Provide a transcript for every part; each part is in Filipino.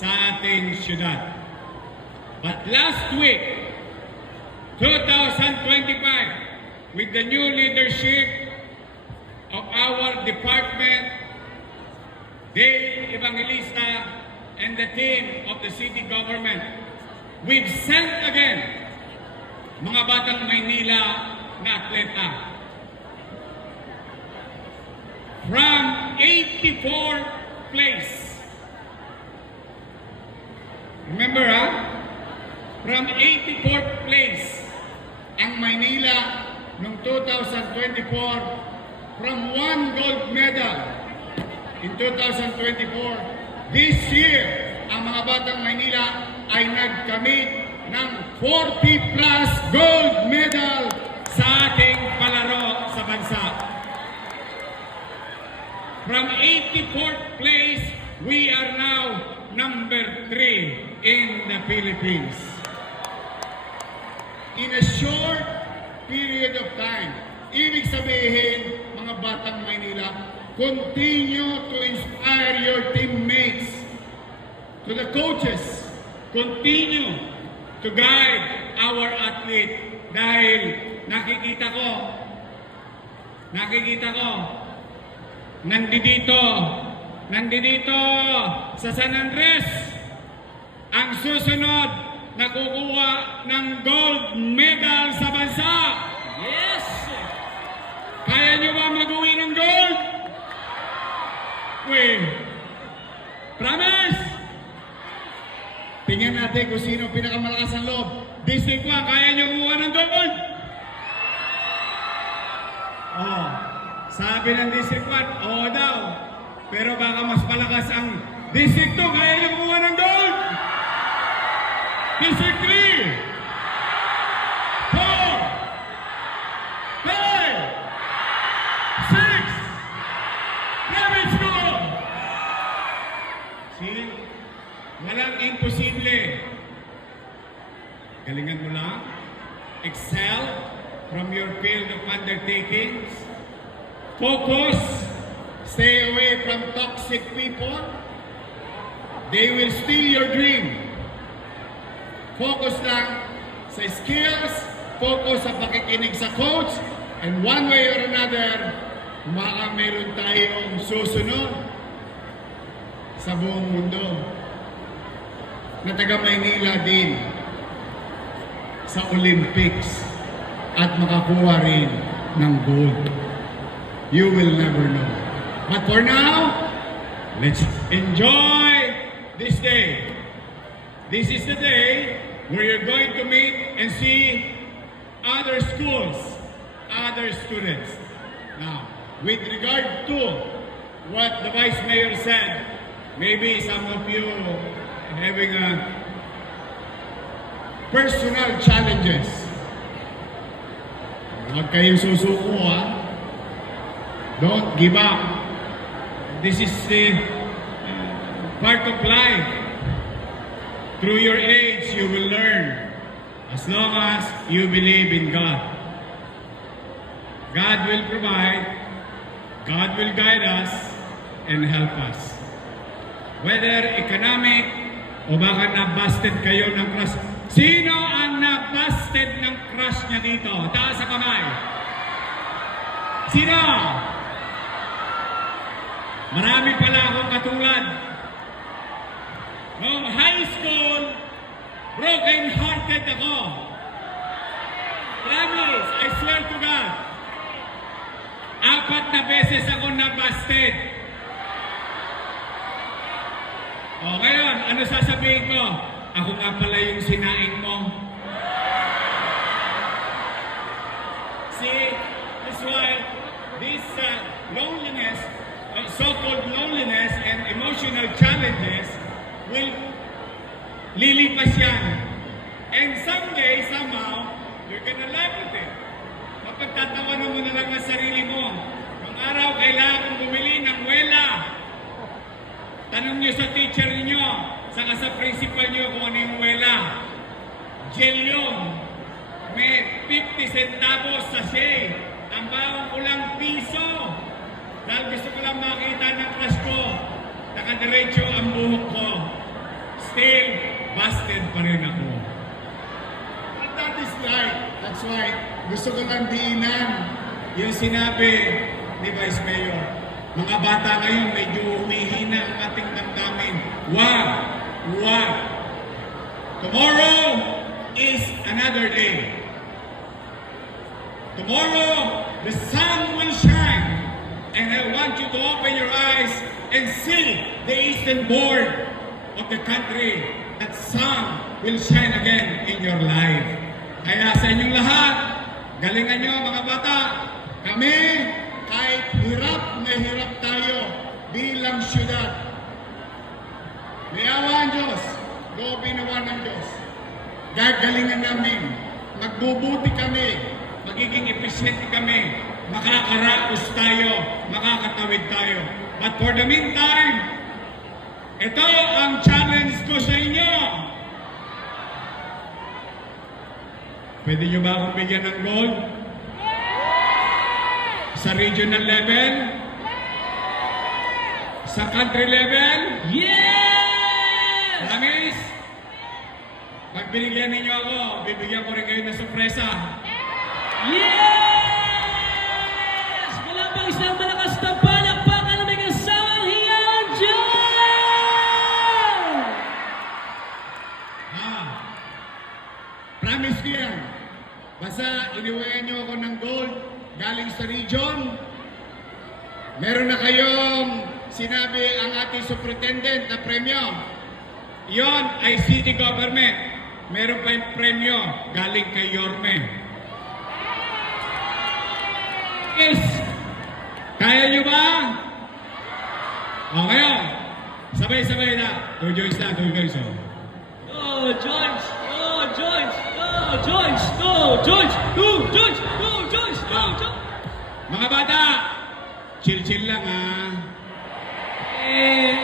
sa ating syudad. But last week, 2025, with the new leadership of our department, Dale Evangelista, and the team of the city government, we've sent again mga batang Maynila na atleta from 84 place. Remember ha? From 84th place ang Maynila noong 2024 from one gold medal in 2024. This year, ang mga batang Maynila ay nagkamit ng 40 plus gold medal sa ating palaro sa bansa. From 84th place, we are now number 3 in the Philippines. In a short period of time, ibig sabihin, mga batang Maynila, continue to inspire your teammates, to the coaches, continue to guide our athlete. Dahil nakikita ko, nakikita ko, nandito, nandito sa San Andres, ang susunod na kukuha ng gold medal sa bansa. Yes! Kaya nyo ba mag-uwi ng gold? Wait. Promise? Tingnan natin kung sino pinakamalakas ang loob. District 1, kaya nyo kumuha ng gold? Oh, sabi ng District 1, oo daw. Pero baka mas malakas ang District 2, kaya nyo kumuha ng gold? Walang imposible. Galingan mo lang. Excel from your field of undertakings. Focus. Stay away from toxic people. They will steal your dream. Focus lang sa skills, focus sa pakikinig sa coach, and one way or another, baka meron tayong susunod sa buong mundo na taga Maynila din sa Olympics at makakuha rin ng gold. You will never know. But for now, let's enjoy this day. This is the day where you're going to meet and see other schools, other students. Now, with regard to what the Vice Mayor said, maybe some of you having a personal challenges. Huwag kayong susuko ha. Don't give up. This is the part of life. Through your age, you will learn as long as you believe in God. God will provide, God will guide us, and help us. Whether economic o baka na-busted kayo ng crush. Sino ang na-busted ng crush niya dito? Taas sa kamay. Sino? Marami pala akong katulad. Noong high school, broken-hearted ako. Promise, I swear to God. Apat na beses ako nabasted. O ngayon, ano sasabihin ko? Ako nga pala yung sinaing mo. See, that's why this uh, loneliness, uh, so-called loneliness and emotional challenges will lilipas yan. And someday, somehow, you're gonna laugh at it. Mapagtatawanan mo na lang ang sarili Tanong niyo sa teacher niyo, saka sa principal niyo kung ano yung wela. Gel yun. May 50 centavos sa shay. Ang bawang ko lang piso. Dahil gusto ko lang makita ng crush ko. Nakadiretso ang buhok ko. busted pa rin ako. But that is right. That's why gusto ko lang diinan yung sinabi ni Vice Mayor. Mga bata ngayon medyo humihina ang ating damdamin. Wag! Wag! Tomorrow is another day. Tomorrow, the sun will shine. And I want you to open your eyes and see the eastern board of the country. That sun will shine again in your life. Kaya sa inyong lahat, galingan nyo mga bata. Kami, kahit hirap na hirap tayo bilang syudad, may awa ang Diyos. Loobin nawa ng Diyos. Gagalingan namin. Magbubuti kami. Magiging efficiente kami. Makakaraos tayo. Makakatawid tayo. But for the meantime, ito ang challenge ko sa inyo. Pwede nyo ba akong bigyan ng gold? Sa regional level? Sa country level? Yes! Promise? Pag binigyan ninyo ako, bibigyan ko rin kayo ng sorpresa. Yes! Wala pang isang malakas na palakpakan na may kasawang hiyawan dyan! Ah, promise ko yan. Basta iniwayan nyo ako ng gold galing sa region. Meron na kayong sinabi ang ating superintendent na premyo. Yon ay city government. Meron pa yung premyo galing kay Yorme. Yes! Kaya nyo ba? O ngayon, sabay-sabay na. Two joints na, two joints. Oh. Go, George! Go, George! Go, George! Go, George! Go, George! Mga bata, chill-chill lang ha. Eh,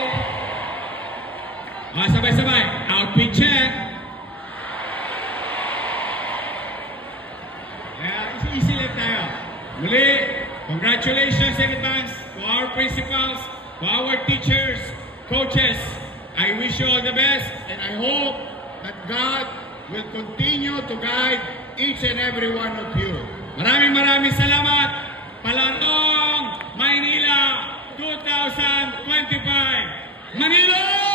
Ah, sabay-sabay. Outfit check. Easy lang tayo. Muli, congratulations in advance to our principals, to our teachers, coaches. I wish you all the best and I hope that God will continue to guide each and every one of you. Maraming maraming salamat. Palatong Maynila 2025. Manila!